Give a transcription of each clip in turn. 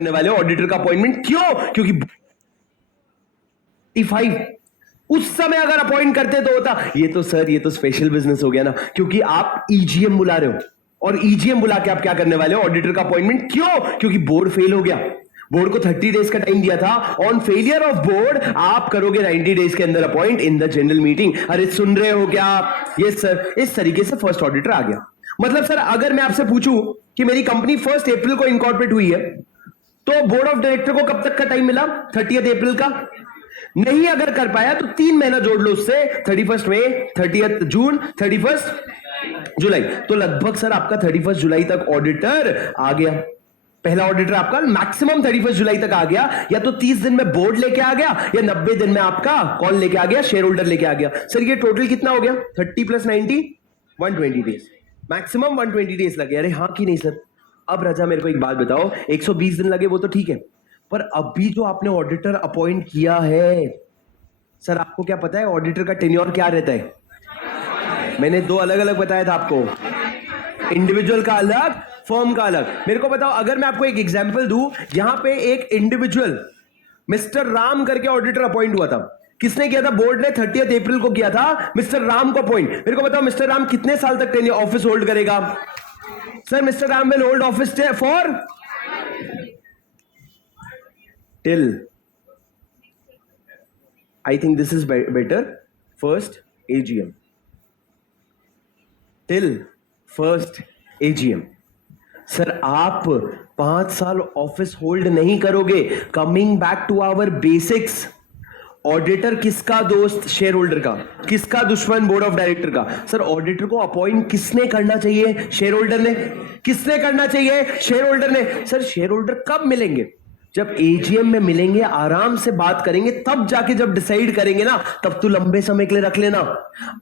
करने वाले ऑडिटर का अपॉइंटमेंट। क्यों? क्योंकि 5 उस समय अगर अपॉइंट करते तो होता। ये तो सर ये तो स्पेशल बिजनेस हो गया ना, क्योंकि आप ईजीएम बुला रहे हो और ईजीएम बुला के आप क्या करने वाले हो? ऑडिटर का अपॉइंटमेंट। क्यों? क्योंकि बोर्ड फेल हो गया। बोर्ड को 30 डेज का टाइम दिया था। ऑन फेलियर ऑफ बोर्ड आप करोगे 90 डेज के अंदर appoint in the general meeting. अरे सुन रहे हो क्या? Yes sir. इस तरीके से फर्स्ट ऑडिटर आ गया। मतलब सर अगर मैं आपसे पूछूं कि मेरी कंपनी 1 अप्रैल को इनकॉर्पोरेट हुई है, तो बोर्ड ऑफ डायरेक्टर को कब तक का टाइम मिला? 30 अप्रैल का। नहीं अगर कर पाया तो 3 महीना जोड़ लो उससे, 31 मई, 30 जून, 31 जुलाई। तो लगभग सर आपका 31 जुलाई तक ऑडिटर आ गया। पहला ऑडिटर आपका मैक्सिमम 31 जुलाई तक आ गया। या तो 30 दिन में बोर्ड लेके आ गया, या 90 दिन में आपका कौन लेके आ गया? शेयर होल्डर लेके आ गया। सर ये टोटल कितना हो गया? 30 + 90 120 डेज। मैक्सिमम 120 डेज लगे। अरे हाँ कि नहीं सर? अब राजा मेरे को एक बात बताओ, 120 दिन लगे वो तो ठीक है, पर अभी जो आपने ऑडिटर अपॉइंट किया है, सर आपको क्या पता है ऑडिटर का टेन्योर क्या रहता है? मैंने 2 अलग अलग बताया था आपको, इंडिविजुअल का अलग, फर्म का अलग। मेरे को बताओ, अगर मैं आपको एक एग्जांपल दूं, यहां पे एक इंडिविजुअल मिस्टर राम करके ऑडिटर अपॉइंट हुआ था। किसने किया था? बोर्ड ने 30 अप्रैल को किया था मिस्टर राम को अपॉइंट। मेरे को बताओ मिस्टर राम कितने साल तक टेन्योर ऑफिस होल्ड करेगा? Sir mister Ram will hold office for till, I think this is better, first AGM, till first AGM। Sir आप 5 साल ऑफिस होल्ड नहीं करोगे। Coming back to our basics, auditor किसका दोस्त? शेयर होल्डर का। किसका दुश्मन? बोर्ड ऑफ डायरेक्टर का। सर ऑडिटर को अपॉइंट किसने करना चाहिए? शेयर होल्डर ने। किसने करना चाहिए? शेयर होल्डर ने। सर शेयर होल्डर कब मिलेंगे? जब एजीएम में मिलेंगे, आराम से बात करेंगे, तब जाके जब डिसाइड करेंगे ना, तब तो लंबे समय के लिए रख लेना।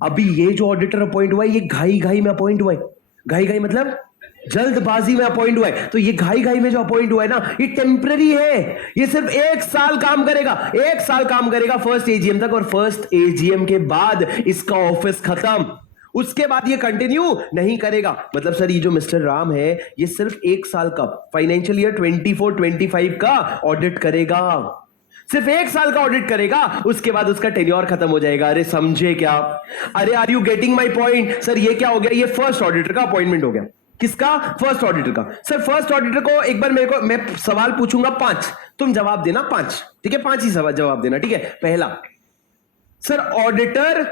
अभी ये जो ऑडिटर अपॉइंट हुआ है, ये घाई घाई में अपॉइंट हुआ है। घाई घाई मतलब जल्दबाजी में अपॉइंट हुआ है। तो ये घाई घाई में जो अपॉइंट हुआ है ना, ये टेम्पररी है। ये सिर्फ 1 साल काम करेगा। 1 साल काम करेगा फर्स्ट एजीएम तक, और फर्स्ट एजीएम के बाद इसका ऑफिस खत्म। उसके बाद ये कंटिन्यू नहीं करेगा। मतलब सर ये जो मिस्टर राम है, ये सिर्फ 1 साल का फाइनेंशियल ईयर 24-25 का ऑडिट करेगा। सिर्फ 1 साल का ऑडिट करेगा, उसके बाद उसका टेन्योर खत्म हो जाएगा। अरे समझे क्या? अरे are you getting my point? Sir ये क्या हो गया? ये फर्स्ट ऑडिटर का अपॉइंटमेंट हो गया। किसका? फर्स्ट ऑडिटर का। सर फर्स्ट ऑडिटर को एक बार मेरे को, मैं सवाल पूछूंगा 5, तुम जवाब देना 5, ठीक है? 5 ही सवाल जवाब देना, ठीक है? पहला, सर ऑडिटर,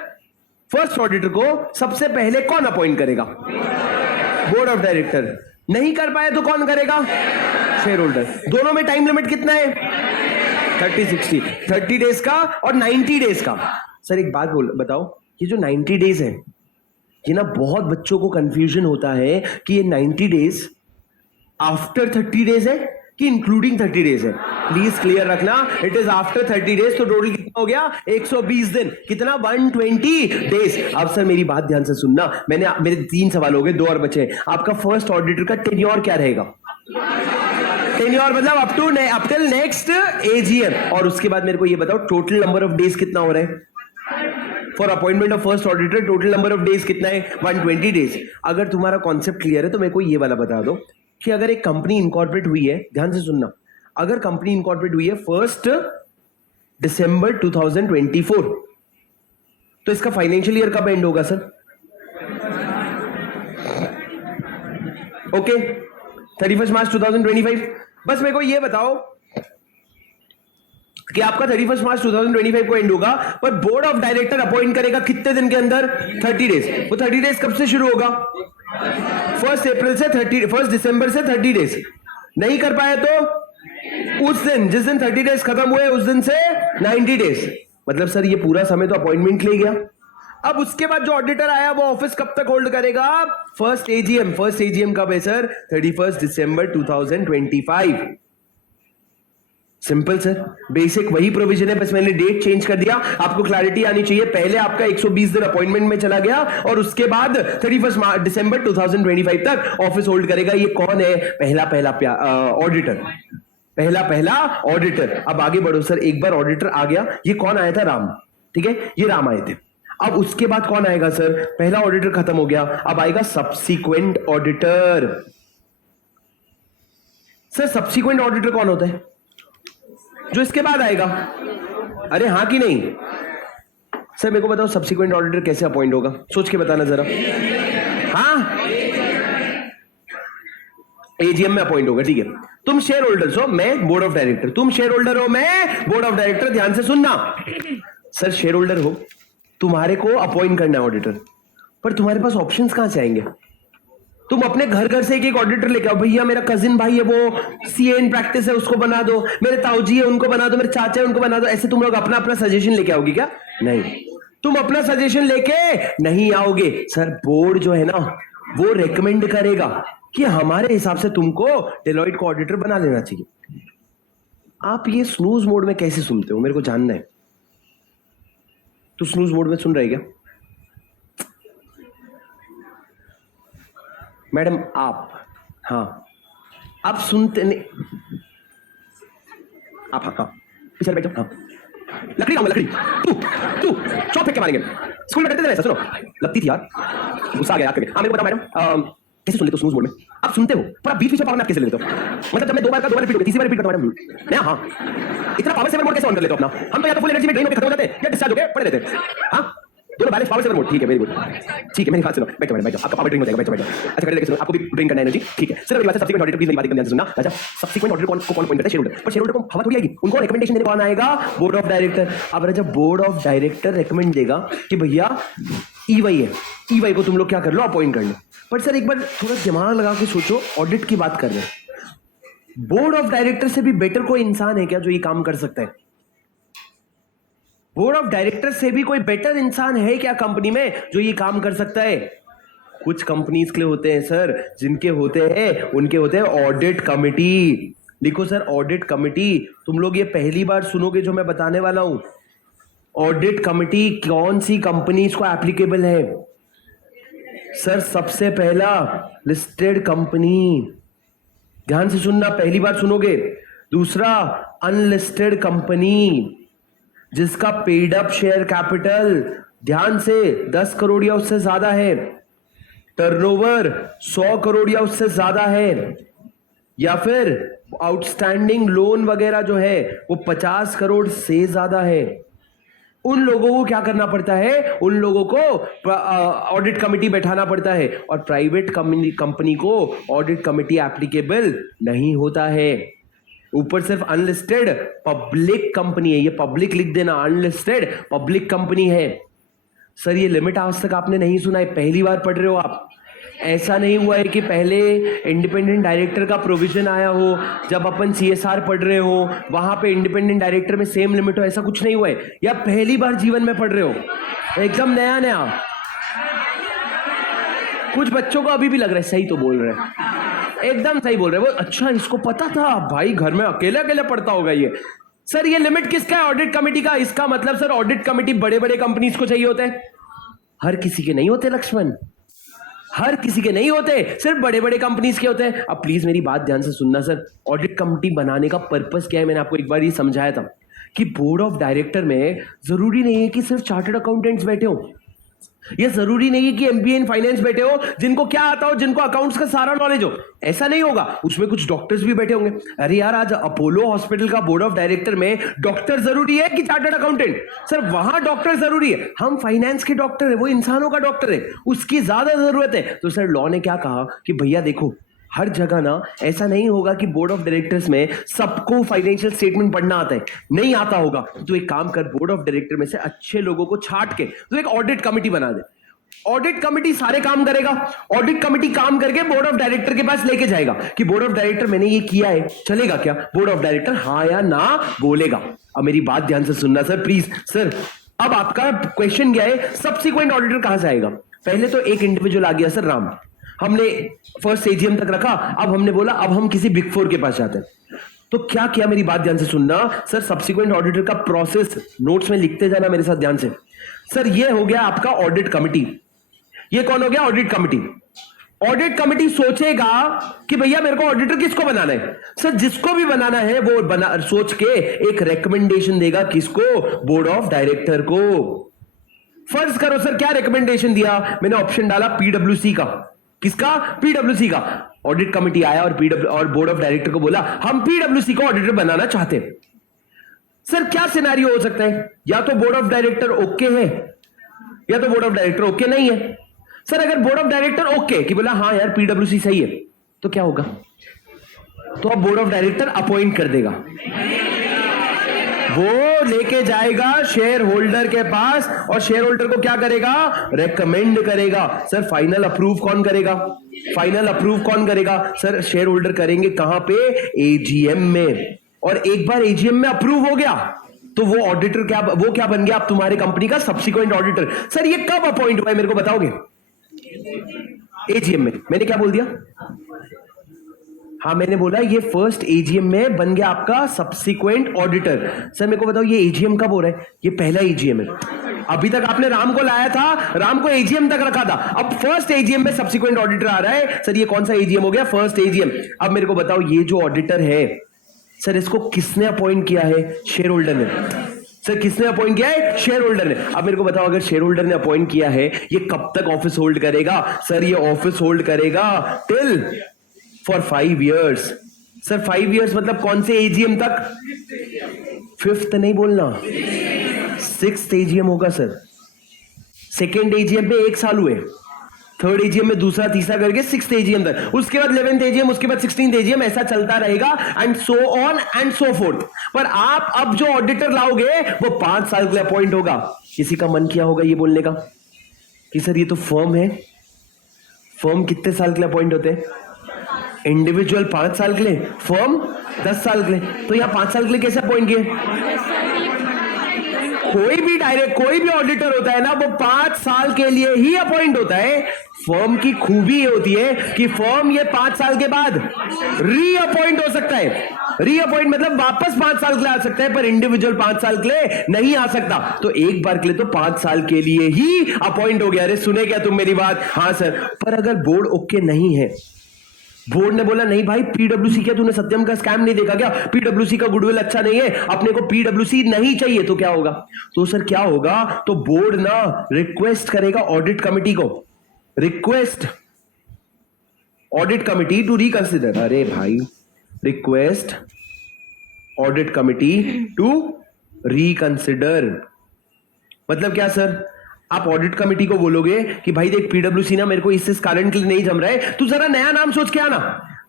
फर्स्ट ऑडिटर को सबसे पहले कौन अपॉइंट करेगा? Board of director. नहीं कर पाए तो कौन करेगा? Share holder. दोनों में टाइम लिमिट कितना है? 30-60, 30 डेज का और 90 डेज का। सर एक बात बताओ, ये जो 90 डेज है, ये ना बहुत बच्चों को कंफ्यूजन होता है कि ये 90 डेज आफ्टर 30 डेज है कि इंक्लूडिंग 30 डेज है। प्लीज क्लियर रखना, इट इज आफ्टर 30 डेज। तो टोटल कितना हो गया? 120 दिन। कितना? 120 डेज। अब सर मेरी बात ध्यान से सुनना, मेरे 3 सवाल हो गए, 2 और बचे। आपका फर्स्ट ऑडिटर का टेन्योर क्या रहेगा? टेन्योर मतलब अप टिल नेक्स्ट एजीएम। और उसके बाद मेरे को ये बताओ, टोटल नंबर ऑफ डेज कितना हो रहा है for appointment of first auditor? Total number of days कितना है? 120 डेज। अगर तुम्हारा कॉन्सेप्ट क्लियर है तो मेरे को ये वाला बता दो कि अगर एक कंपनी इनकॉर्पोरेट हुई है, ध्यान से सुनना, अगर कंपनी इनकॉर्पोरेट हुई है 1 दिसंबर 2024, तो इसका फाइनेंशियल ईयर कब एंड होगा सर? ओके, 31 मार्च 2025। बस मेरे को ये बताओ कि आपका 31 मार्च 2025 को एंड होगा, पर बोर्ड ऑफ डायरेक्टर अपॉइंट करेगा कितने दिन के अंदर? 30 डेज। वो 30 डेज कब से शुरू होगा? 1 अप्रैल से 1 दिसंबर से 30 डेज। नहीं कर पाया तो उस दिन, जिस दिन 30 डेज खत्म हुए, उस दिन से 90 डेज। मतलब सर ये पूरा समय तो अपॉइंटमेंट ले गया। अब उसके बाद जो ऑडिटर आया वो ऑफिस कब तक होल्ड करेगा? First AGM. फर्स्ट एजीएम कब है सर? 31 दिसंबर 2025। सिंपल सर, बेसिक वही प्रोविजन है, बस मैंने डेट चेंज कर दिया। आपको क्लैरिटी आनी चाहिए। पहले आपका 120 दिन अपॉइंटमेंट में चला गया, और उसके बाद 31 दिसंबर 2025 तक ऑफिस होल्ड करेगा। ये कौन है? पहला ऑडिटर। पहला ऑडिटर। अब आगे बढ़ो सर, एक बार ऑडिटर आ गया, ये कौन आया था? राम, ठीक है? ये राम आए थे। अब उसके बाद कौन आएगा सर? पहला ऑडिटर खत्म हो गया, अब आएगा subsequent auditor. Sir subsequent auditor कौन होता है? जो इसके बाद आएगा। अरे हाँ कि नहीं? सर मेरे को बताओ सब्सिक्वेंट ऑडिटर कैसे अपॉइंट होगा, सोच के बताना जरा। हाँ, एजीएम में अपॉइंट होगा, ठीक है। तुम शेयर होल्डर्स हो, मैं बोर्ड ऑफ डायरेक्टर, तुम शेयर होल्डर हो, मैं बोर्ड ऑफ डायरेक्टर। ध्यान से सुनना सर, शेयर होल्डर हो, तुम्हारे को अपॉइंट करना है ऑडिटर, पर तुम्हारे पास ऑप्शंस कहां से आएंगे? तुम अपने घर घर से एक एक ऑडिटर लेके आओ, भैया मेरा कजिन भाई है वो सीए इन प्रैक्टिस है उसको बना दो, मेरे ताऊजी है उनको बना दो, मेरे चाचा है उनको बना दो। ऐसे तुम लोग अपना अपना सजेशन लेके आओगे क्या? नहीं, तुम अपना सजेशन लेके नहीं आओगे। सर बोर्ड जो है ना वो रेकमेंड करेगा कि हमारे हिसाब से तुमको डेलॉइट को ऑडिटर बना लेना चाहिए। आप ये स्नूज मोड में कैसे सुनते हो, मेरे को जानना है। तो स्नूज मोड में सुन रहे क्या मैडम आप? हाँ आप सुनते नहीं, आप हाँ पीछे बैठ जाओ। हाँ लकड़ी लाऊंगा, लकड़ी तू तू चौक फेंक के मारेंगे। स्कूल में करते थे ऐसा, सुनो लगती थी यार, गुस्सा आ गया याद करके। हाँ मेरे को बताओ मैडम, कैसे सुन लेते हो स्नूज मोड में? आप सुनते हो पर आप बीच बीच में पावर नैप कैसे ले लेते हो? मतलब जब मैं दो बार रिपीट होगी, तीसरी बार रिपीट करता हूं मैडम। हाँ इतना पावर सेवर मोड कैसे ऑन कर लेते हो अपना? हम तो या तो फुल एनर्जी में ड्रेन होकर खत्म हो जाते हैं या डिस्चार्ज होकर पड़े रहते हैं। हाँ दोनों बैलेंस पावर सेवर मोड, ठीक है वेरी गुड। ठीक है मेरी बात सुनो, बैठो मैडम बैठो, आपका पावर ड्रेन हो जाएगा, बैठो बैठो। अच्छा कर देखिए, आपको भी ड्रेन करना है एनर्जी, ठीक है। सर मेरी बात सब्सिक्वेंट ऑडिटर प्लीज मेरी बात ध्यान से सुनना। अच्छा सब्सिक्वेंट ऑडिटर कौन को कौन अपॉइंट करता है? Share holder. पर शेयर होल्डर को हवा थोड़ी आएगी, उनको रिकमेंडेशन देने कौन आएगा? Board of director. अब जब बोर्ड ऑफ डायरेक्टर रिकमेंड देगा कि भैया ईवाई है, ईवाई को तुम लोग क्या कर लो, अपॉइंट कर लो। पर सर एक बार थोड़ा दिमाग लगा के सोचो, ऑडिट की बात कर रहे हैं, बोर्ड ऑफ डायरेक्टर से भी बेटर कोई इंसान है क्या जो ये काम कर सकता है? बोर्ड ऑफ डायरेक्टर से भी कोई बेटर इंसान है क्या कंपनी में जो ये काम कर सकता है? कुछ कंपनीज के लिए होते हैं सर, जिनके होते हैं उनके होते हैं ऑडिट कमिटी। लिखो सर ऑडिट कमिटी। तुम लोग ये पहली बार सुनोगे जो मैं बताने वाला हूं। ऑडिट कमिटी कौन सी कंपनीज को एप्लीकेबल है? सर सबसे पहला लिस्टेड कंपनी, ध्यान से सुनना, पहली बार सुनोगे। दूसरा अनलिस्टेड कंपनी जिसका पेड अप शेयर कैपिटल ध्यान से 10 करोड़ या उससे ज्यादा है, टर्नओवर 100 करोड़ या उससे ज्यादा है, या फिर आउटस्टैंडिंग लोन वगैरह जो है वो 50 करोड़ से ज्यादा है। उन लोगों को क्या करना पड़ता है? उन लोगों को ऑडिट कमिटी बैठाना पड़ता है, और प्राइवेट कंपनी को ऑडिट कमिटी एप्लीकेबल नहीं होता है। ऊपर सिर्फ अनलिस्टेड पब्लिक कंपनी है, ये पब्लिक लिख देना, अनलिस्टेड पब्लिक कंपनी है। सर ये लिमिट आज तक आपने नहीं सुना है, पहली बार पढ़ रहे हो आप। ऐसा नहीं हुआ है कि पहले इंडिपेंडेंट डायरेक्टर का प्रोविजन आया हो, जब अपन सीएसआर पढ़ रहे हो वहां पे इंडिपेंडेंट डायरेक्टर में सेम लिमिट हो, ऐसा कुछ नहीं हुआ है। या पहली बार जीवन में पढ़ रहे हो, एकदम नया नया। कुछ बच्चों को अभी भी लग रहा है सही तो बोल रहे हैं, एकदम सही बोल रहे हैं वो। अच्छा इसको पता था भाई, घर में अकेले अकेले पढ़ता होगा ये। सर ये लिमिट किसका है? ऑडिट कमिटी का। इसका मतलब सर ऑडिट कमिटी बड़े बड़े कंपनीज को चाहिए होते हैं, हर किसी के नहीं होते लक्ष्मण, हर किसी के नहीं होते, सिर्फ बड़े बड़े कंपनीज के होते हैं। अब प्लीज मेरी बात ध्यान से सुनना सर, ऑडिट कमिटी बनाने का पर्पस क्या है मैंने आपको एक बार ये समझाया था कि बोर्ड ऑफ डायरेक्टर में जरूरी नहीं है कि सिर्फ चार्टर्ड अकाउंटेंट्स बैठे हो, ये जरूरी नहीं है कि एमबीए इन फाइनेंस बैठे हो जिनको क्या आता हो, जिनको अकाउंट्स का सारा नॉलेज हो, ऐसा नहीं होगा। उसमें कुछ डॉक्टर्स भी बैठे होंगे। अरे यार आज अपोलो हॉस्पिटल का बोर्ड ऑफ डायरेक्टर में डॉक्टर जरूरी है कि चार्टर्ड अकाउंटेंट? सर वहां डॉक्टर जरूरी है, हम फाइनेंस के डॉक्टर है, वो इंसानों का डॉक्टर है, उसकी ज्यादा जरूरत है। तो सर लॉ ने क्या कहा कि भैया देखो हर जगह ना ऐसा नहीं होगा कि बोर्ड ऑफ डायरेक्टर्स में सबको फाइनेंशियल स्टेटमेंट पढ़ना आता है, नहीं आता होगा। तो एक काम कर, बोर्ड ऑफ डायरेक्टर में से अच्छे लोगों को छांट के तो एक ऑडिट कमिटी बना दे। ऑडिट कमिटी सारे काम करेगा, ऑडिट कमिटी काम करके बोर्ड ऑफ डायरेक्टर के पास लेके जाएगा कि बोर्ड ऑफ डायरेक्टर मैंने ये किया है, चलेगा क्या? बोर्ड ऑफ डायरेक्टर हाँ या ना बोलेगा। अब मेरी बात ध्यान से सुनना सर प्लीज। सर अब आपका क्वेश्चन क्या है, सब्सिक्वेंट ऑडिटर कहां से आएगा? पहले तो एक इंडिविजुअल आ गया सर राम, हमने फर्स्ट एजीएम तक रखा, अब हमने बोला अब हम किसी बिग फोर के पास जाते हैं। तो क्या किया, मेरी बात ध्यान से सुनना सर, सब्सिक्वेंट ऑडिटर का प्रोसेस नोट्स में लिखते जाना मेरे साथ ध्यान से। सर ये हो गया आपका ऑडिट कमिटी, ये कौन हो गया? Audit committee. ऑडिट कमिटी सोचेगा कि भैया मेरे को ऑडिटर किसको बनाना है। सर जिसको भी बनाना है वो बना सोच के एक रिकमेंडेशन देगा, किसको? बोर्ड ऑफ डायरेक्टर को। फर्ज करो सर क्या रिकमेंडेशन दिया मैंने, ऑप्शन डाला पीडब्ल्यूसी का। किसका? पीडब्ल्यूसी का। ऑडिट कमिटी आया और बोर्ड ऑफ डायरेक्टर को बोला हम पीडब्ल्यूसी को ऑडिटर बनाना चाहते हैं। सर क्या सिनेरियो हो सकता है? या तो बोर्ड ऑफ डायरेक्टर ओके है या तो बोर्ड ऑफ डायरेक्टर ओके नहीं है। सर अगर बोर्ड ऑफ डायरेक्टर ओके कि बोला हाँ यार पीडब्ल्यूसी सही है, तो क्या होगा? तो अब बोर्ड ऑफ डायरेक्टर अपॉइंट कर देगा, वो लेके जाएगा शेयर होल्डर के पास और शेयर होल्डर को क्या करेगा? रेकमेंड करेगा। सर फाइनल अप्रूव कौन करेगा? फाइनल अप्रूव कौन करेगा? सर शेयर होल्डर करेंगे कहां पे? एजीएम में। और एक बार एजीएम में अप्रूव हो गया तो वो ऑडिटर क्या बन गया? आप तुम्हारे कंपनी का सब्सिक्वेंट ऑडिटर। सर ये कब अपॉइंट हुआ है मेरे को बताओगे? एजीएम में। मैंने क्या बोल दिया? हाँ मैंने बोला ये फर्स्ट एजीएम में बन गया आपका सब्सिक्वेंट ऑडिटर। सर मेरे को बताओ ये एजीएम कब हो रहा है? ये पहला एजीएम है। अभी तक आपने राम को लाया था, राम को एजीएम तक रखा था, अब फर्स्ट एजीएम में सब्सिक्वेंट ऑडिटर आ रहा है। सर ये कौन सा एजीएम हो गया? First AGM. अब मेरे को बताओ ये जो ऑडिटर है सर इसको किसने अपॉइंट किया है? शेयर होल्डर ने। सर किसने अपॉइंट किया है? शेयर होल्डर ने। अब मेरे को बताओ अगर शेयर होल्डर ने अपॉइंट किया है ये कब तक ऑफिस होल्ड करेगा? सर ये ऑफिस होल्ड करेगा till for 5 years। Sir 5 years मतलब कौन से एजीएम तक? 5th नहीं बोलना, 6th एजीएम होगा सर। सेकेंड एजीएम पे 1 साल हुए, थर्ड एजीएम में दूसरा तीसरा करके 6th एजीएम तक, उसके बाद 11th एजीएम, उसके बाद 16th एजीएम, ऐसा चलता रहेगा and so on and so fourth. पर आप अब जो ऑडिटर लाओगे वो 5 साल के लिए अपॉइंट होगा। किसी का मन किया होगा ये बोलने का कि सर ये तो फर्म है, फर्म कितने साल के लिए अपॉइंट होते हैं? इंडिविजुअल 5 साल के लिए, फर्म 10 साल के लिए। तो यहां 5 साल के लिए कैसे अपॉइंट किए? कोई भी ऑडिटर होता है ना वो 5 साल के लिए ही अपॉइंट होता है। फर्म की खूबी ये होती है कि फर्म ये 5 साल के बाद रीअपॉइंट हो सकता है। रीअपॉइंट मतलब वापस 5 साल के लिए आ सकता है, पर इंडिविजुअल 5 साल के लिए नहीं आ सकता। तो एक बार के लिए तो 5 साल के लिए ही अपॉइंट हो गया। अरे सुने क्या तुम मेरी बात? हाँ सर। पर अगर बोर्ड ओके नहीं है, बोर्ड ने बोला नहीं भाई पीडब्ल्यूसी, क्या तूने सत्यम का स्कैम नहीं देखा क्या? पीडब्ल्यूसी का गुडविल अच्छा नहीं है, अपने को पीडब्ल्यूसी नहीं चाहिए, तो क्या होगा? तो सर क्या होगा? तो बोर्ड ना रिक्वेस्ट करेगा ऑडिट कमिटी को, request audit committee to reconsider. अरे भाई request audit committee to reconsider मतलब क्या सर? आप ऑडिट कमिटी को बोलोगे कि भाई देख पीडब्ल्यूसी ना मेरे को इस कारण के लिए नहीं जम रहा है, तू जरा नया नाम सोच के आना।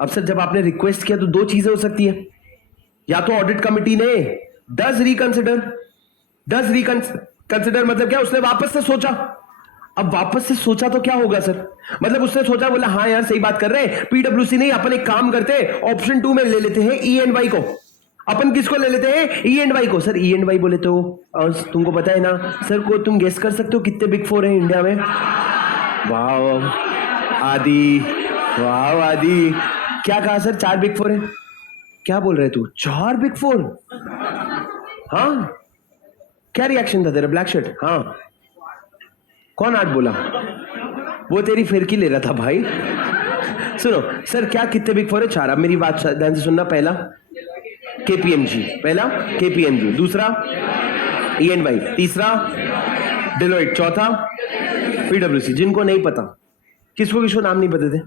अब सर जब आपने रिक्वेस्ट किया तो 2 चीजें हो सकती है, या तो ऑडिट कमिटी ने डज रिकंसिडर मतलब क्या? उसने वापस से सोचा। अब वापस से सोचा तो क्या होगा सर? मतलब उसने सोचा, बोला हाँ यार सही बात कर रहे हैं, पीडब्ल्यूसी नहीं, अपन एक काम करते ऑप्शन 2 में ले लेते हैं ई एंड वाई को। अपन किसको ले लेते हैं? ई एंड वाई को। सर ई एंड वाई बोले तो तुमको पता है ना सर, को तुम गेस कर सकते हो कितने बिग 4 हैं इंडिया में? वाह आदि, वाह आदि, क्या कहा सर? 4 बिग 4 है? क्या बोल रहे तू? 4 बिग 4? हाँ क्या रिएक्शन था तेरा? Black shirt. हाँ कौन 8 बोला? वो तेरी फिरकी ले रहा था भाई। सुनो सर क्या कितने बिग 4 है? 4। अब मेरी बात ध्यान से सुनना। पहला केपीएमजी, दूसरा ई एंड वाई, तीसरा डेलोइट, चौथा पीडब्ल्यूसी। जिनको नहीं पता, किसको नाम नहीं पते थे?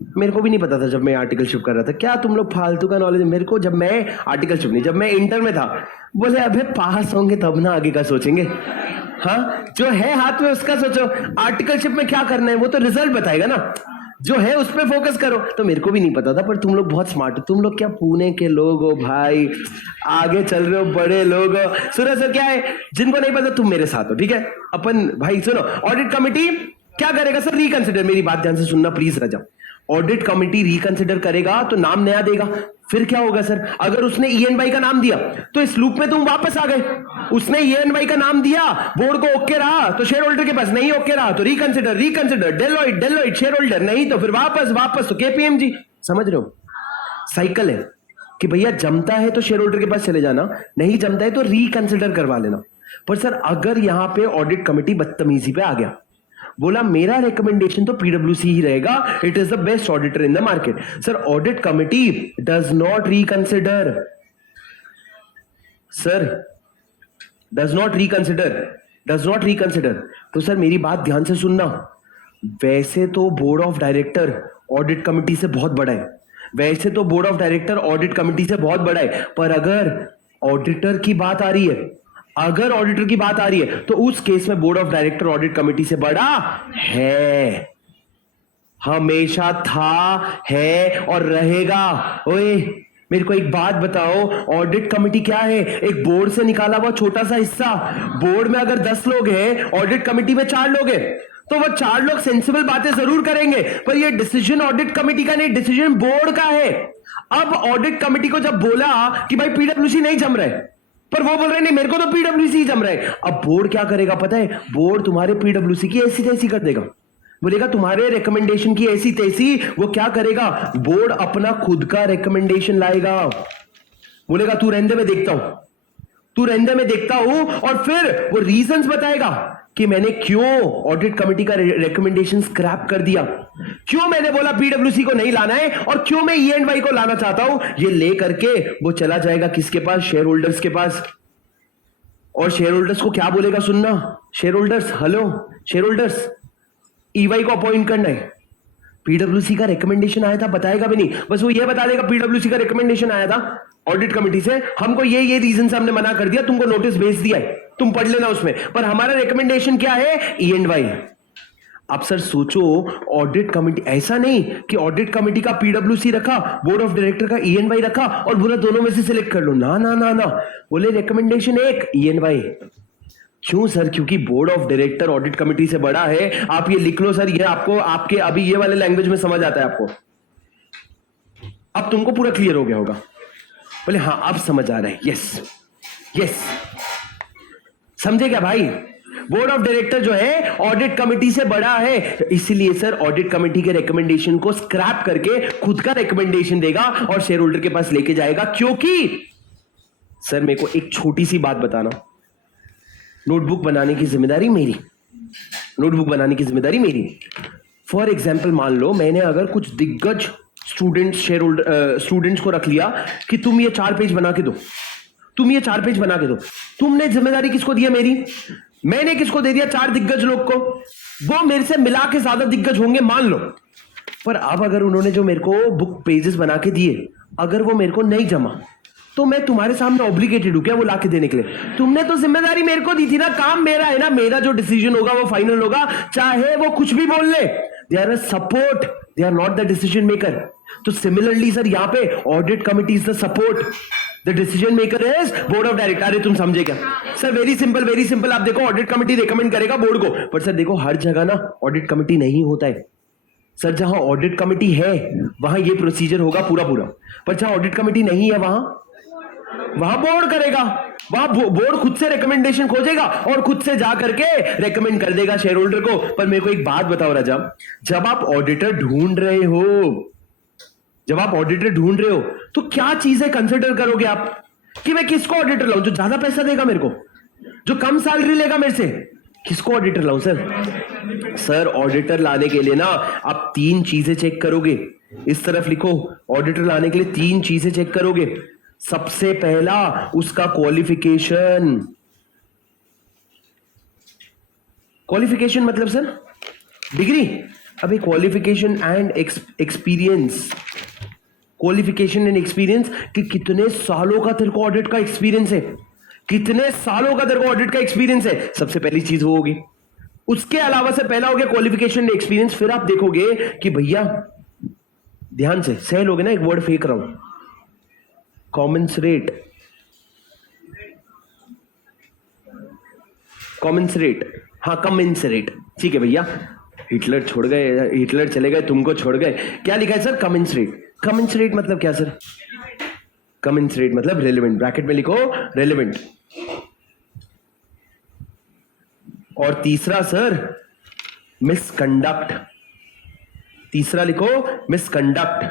मेरे को भी नहीं पता था जब मैं आर्टिकलशिप कर रहा था। क्या तुम लोग फालतू का नॉलेज? मेरे को जब मैं आर्टिकलशिप नहीं, जब मैं इंटर में था, बोले अबे पास होंगे तब ना आगे का सोचेंगे। हाँ जो है हाथ में उसका सोचो, आर्टिकलशिप में क्या करना है वो तो रिजल्ट बताएगा ना, जो है उस पर फोकस करो। तो मेरे को भी नहीं पता था, पर तुम लोग बहुत स्मार्ट हो। तुम लोग क्या पुणे के लोग हो भाई, आगे चल रहे हो, बड़े लोग हो। सुनो सर क्या है, जिनको नहीं पता तुम मेरे साथ हो, ठीक है? अपन भाई सुनो, ऑडिट कमिटी क्या करेगा सर? रिकंसिडर। मेरी बात ध्यान से सुनना please Raja. Audit committee reconsider करेगा तो नाम नया देगा। फिर क्या होगा सर? अगर उसने ई एंड वाई का नाम दिया तो इस लूप में तुम वापस आ गए। उसने ई एंड वाई का नाम दिया, बोर्ड को ओके रहा तो शेयर होल्डर के पास, नहीं ओके रहा तो रिकंसिडर, डेलोइट शेयर होल्डर, नहीं तो फिर वापस तो केपीएमजी। समझ रहे हो? साइकिल है कि भैया जमता है तो शेयर होल्डर के पास चले जाना, नहीं जमता है तो रिकंसिडर करवा लेना। पर सर अगर यहां पे ऑडिट कमिटी बदतमीजी पे आ गया, बोला मेरा रिकमेंडेशन तो पीडब्ल्यूसी ही रहेगा, it is the best auditor in the market. Sir audit committee does not reconsider, sir does not reconsider. तो सर मेरी बात ध्यान से सुनना, वैसे तो board of director audit committee से बहुत बड़ा है। वैसे तो board of director audit committee से बहुत बड़ा है, पर अगर ऑडिटर की बात आ रही है, अगर ऑडिटर की बात आ रही है, तो उस केस में board of director audit committee से बड़ा है, हमेशा था, है और रहेगा। ओए मेरे को एक बात बताओ, ऑडिट कमिटी क्या है? एक बोर्ड से निकाला हुआ छोटा सा हिस्सा। बोर्ड में अगर 10 लोग हैं, ऑडिट कमिटी में 4 लोग हैं, तो वो 4 लोग सेंसिबल बातें जरूर करेंगे, पर ये डिसीजन ऑडिट कमिटी का नहीं, डिसीजन बोर्ड का है। अब ऑडिट कमिटी को जब बोला कि भाई पीडब्ल्यूसी नहीं जम रहे, पर वो बोल रहे नहीं मेरे को तो पीडब्ल्यूसी जम रहा है, अब बोर्ड क्या करेगा पता है? बोर्ड तुम्हारे पीडब्ल्यूसी की ऐसी तैसी कर देगा, बोलेगा तुम्हारे रिकमेंडेशन की ऐसी तैसी। वो क्या करेगा? बोर्ड अपना खुद का रिकमेंडेशन लाएगा, बोलेगा तू रहने दे मैं देखता हूं, तू रहने दे मैं देखता हूं, और फिर वो रीजंस बताएगा कि मैंने क्यों ऑडिट कमिटी का रिकमेंडेशन स्क्रैप कर दिया, क्यों मैंने बोला पीडब्ल्यूसी को नहीं लाना है, और क्यों मैं ई&वाई को लाना चाहता हूं। ये ले करके वो चला जाएगा किसके पास? शेयर होल्डर्स के पास। और शेयर होल्डर्स को क्या बोलेगा? सुनना share holders, hello share holders, EY को अपॉइंट करना है, पीडब्ल्यूसी का रिकमेंडेशन आया था, बताएगा भी नहीं, बस वो ये बता देगा पीडब्ल्यूसी का रिकमेंडेशन आया था ऑडिट कमिटी से, हमको ये रीजन से हमने मना कर दिया, तुमको नोटिस भेज दिया है, तुम पढ़ लेना उसमें, पर हमारा रिकमेंडेशन क्या है? ई&वाई। अब सर सोचो, ऑडिट कमिटी, ऐसा नहीं कि ऑडिट कमिटी का पीडब्ल्यूसी रखा, बोर्ड ऑफ डायरेक्टर का ई&वाई रखा और बोला दोनों में से सिलेक्ट कर लो, ना ना ना ना, बोले रिकमेंडेशन एक, ई&वाई। क्यों सर? क्योंकि board of director audit committee से बड़ा है। आप ये लिख लो सर, ये आपको आपके अभी ये वाले लैंग्वेज में समझ आता है आपको, अब तुमको पूरा क्लियर हो गया होगा। बोले हाँ अब समझ आ रहा है, यस यस, समझे क्या भाई? बोर्ड ऑफ डायरेक्टर जो है ऑडिट कमिटी से बड़ा है, इसलिए सर ऑडिट कमिटी के रिकमेंडेशन को स्क्रैप करके खुद का रिकमेंडेशन देगा और शेयर होल्डर के पास लेके जाएगा। क्योंकि सर मेरे को एक छोटी सी बात बताना, नोटबुक बनाने की जिम्मेदारी मेरी, नोटबुक बनाने की जिम्मेदारी मेरी। फॉर एग्जाम्पल मान लो मैंने अगर कुछ दिग्गज स्टूडेंट्स, शेयर होल्डर स्टूडेंट्स को रख लिया कि तुम ये 4 पेज बना के दो, तुम ये 4 पेज बना के दो, तुमने जिम्मेदारी किसको दी है? मेरी। मैंने किसको दे दिया? 4 दिग्गज लोग को। वो मेरे से मिला के ज्यादा दिग्गज होंगे मान लो, पर अब अगर उन्होंने जो मेरे को बुक पेजेस बना के दिए, अगर वो मेरे को नहीं जमा, तो मैं तुम्हारे सामने ऑब्लिगेटेड हूं क्या वो लाके देने के लिए? तुमने तो जिम्मेदारी मेरे को दी थी ना, काम मेरा है ना, मेरा जो डिसीजन होगा वो फाइनल होगा, चाहे वो कुछ भी बोल ले। They are a support, they are not the decision maker. तो सिमिलरली सर यहाँ पे audit committee is the support, the decision maker is board of director. अरे तुम समझे क्या sir? Very simple, very simple. आप देखो ऑडिट कमिटी रिकमेंड करेगा बोर्ड को, पर सर देखो हर जगह ना ऑडिट कमिटी नहीं होता है सर। जहां ऑडिट कमिटी है वहां ये प्रोसीजर होगा पूरा पूरा, पर जहां ऑडिट कमिटी नहीं है वहां बोर्ड करेगा, वहां बोर्ड खुद से रिकमेंडेशन खोजेगा और खुद से जा करके रेकमेंड कर देगा शेयर होल्डर को। पर मेरे को एक बात बताओ राजा, जब आप ऑडिटर ढूंढ रहे हो, जब आप ऑडिटर ढूंढ रहे हो, तो क्या चीजें कंसिडर करोगे आप कि मैं किसको ऑडिटर लाऊं? जो ज्यादा पैसा देगा मेरे को, जो कम सैलरी लेगा मेरे से, किसको ऑडिटर लाऊं सर? सर ऑडिटर लाने के लिए ना आप 3 चीजें चेक करोगे, इस तरफ लिखो, ऑडिटर लाने के लिए 3 चीजें चेक करोगे। सबसे पहला उसका क्वालिफिकेशन। क्वालिफिकेशन मतलब सर डिग्री? अभी qualification and experience, qualification and experience कि कितने सालों का तेरे को ऑडिट का एक्सपीरियंस है, कितने सालों का तेरे को ऑडिट का एक्सपीरियंस है, सबसे पहली चीज वो होगी। उसके अलावा से पहला हो गया क्वालिफिकेशन एंड एक्सपीरियंस। फिर आप देखोगे कि भैया ध्यान से, सह लोगे ना, एक वर्ड फेंक रहा हूं, कॉमेंसरेट, कॉमेंसरेट, हाँ कमेंसरेट, ठीक है भैया। हिटलर छोड़ गए, हिटलर चले गए, तुमको छोड़ गए, क्या लिखा है सर? कमेंसरेट। कमेंसरेट मतलब क्या सर? कमेंसरेट मतलब रेलेवेंट, ब्रैकेट में लिखो रेलेवेंट। और तीसरा सर मिसकंडक्ट, तीसरा लिखो मिसकंडक्ट,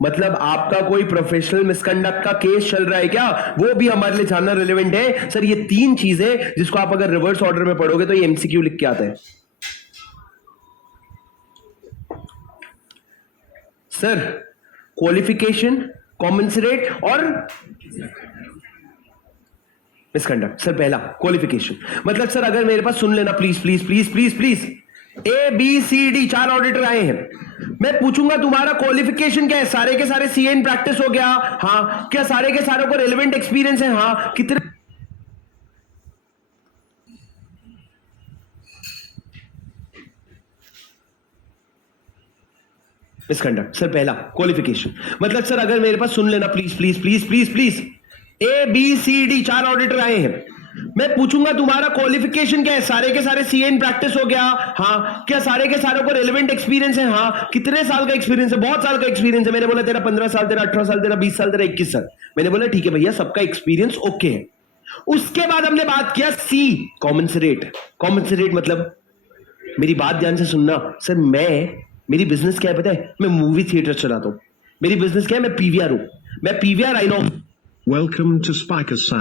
मतलब आपका कोई प्रोफेशनल मिसकंडक्ट का केस चल रहा है क्या, वो भी हमारे लिए जानना रिलेवेंट है सर। ये 3 चीजें जिसको आप अगर रिवर्स ऑर्डर में पढ़ोगे तो ये एमसीक्यू लिख के आता है सर। क्वालिफिकेशन, कॉमेंसरेट और मिसकंडक्ट। सर पहला क्वालिफिकेशन मतलब सर, अगर मेरे पास, सुन लेना please please please please please, A B C D 4 auditor आए हैं। मैं पूछूंगा तुम्हारा क्वालिफिकेशन क्या है, सारे के सारे सीए इन प्रैक्टिस हो गया, हाँ, क्या सारे के सारों को रेलेवेंट एक्सपीरियंस है, हाँ, कितने मिसकंडक्ट सर, पहला क्वालिफिकेशन मतलब सर अगर मेरे पास, सुन लेना please please please please please, A B C D 4 auditor आए हैं। मैं पूछूंगा तुम्हारा क्वालिफिकेशन क्या है, सारे के सारे सीए इन प्रैक्टिस हो गया, हाँ, क्या सारे के सारों को रेलेवेंट एक्सपीरियंस है, हाँ, कितने साल का एक्सपीरियंस है, बहुत साल का एक्सपीरियंस है। मैंने बोला तेरा 15 साल, तेरा 18 साल, तेरा 20 साल, तेरा 21 साल। मैंने बोला ठीक है भैया, सबका एक्सपीरियंस ओके है। उसके बाद हमने बात किया सी, कॉमन्सरेट। कॉमन्सरेट मतलब, मेरी बात ध्यान से सुनना सर, मेरी बिजनेस क्या है पता है, मैं मूवी थिएटर चलाता हूं। मेरी बिजनेस क्या है, मैं पीवीआर हूं, मैं PVR I know. Welcome to Spiker Sound.